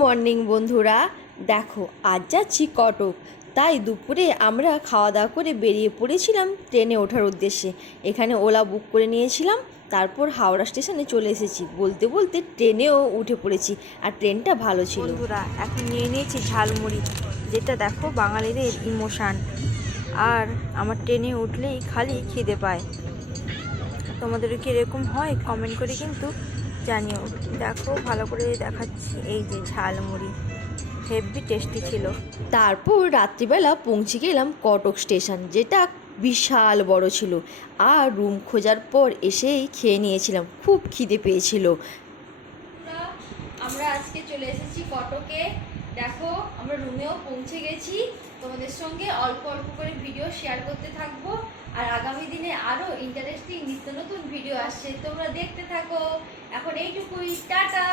Morning বন্ধুরা, দেখো আজ যাচ্ছি কটক। তাই দুপুরে আমরা খাওয়া দাওয়া করে বেরিয়ে পড়েছিলাম ট্রেনে ওঠার উদ্দেশ্যে। এখানে ওলা বুক করে নিয়েছিলাম, তারপর হাওড়া স্টেশনে চলে এসেছি। বলতে বলতে ট্রেনেও উঠে পড়েছি, আর ট্রেনটা ভালো ছিল। বন্ধুরা, এখন নিয়ে নিয়েছি ঝালমুড়ি, যেটা দেখো বাঙালিদের ইমোশান। আর আমার ট্রেনে উঠলেই খালি খিদে পায়। তোমাদের কি এরকম হয়? কমেন্ট করে কিন্তু জানিও। দেখো ভালো করে দেখাচ্ছি, এই যে ঝালমুড়ি হেভি টেস্টি ছিল। তারপর রাত্রিবেলা পৌঁছে গেলাম কটক স্টেশন, যেটা বিশাল বড় ছিল। আর রুম খোঁজার পর এসেই খেয়ে নিয়েছিলাম, খুব খিদে পেয়েছিল। আমরা আজকে চলে এসেছি কটকে। দেখো আমরা রুমেও পৌঁছে গেছি। তোমাদের সঙ্গে অল্প অল্প করে ভিডিও শেয়ার করতে থাকবো। আর আগামী দিনে আরো ইন্টারেস্টিং নিত্য নতুন ভিডিও আসছে, তোমরা দেখতে থাকো। এখন এইটুকুই, টাটা।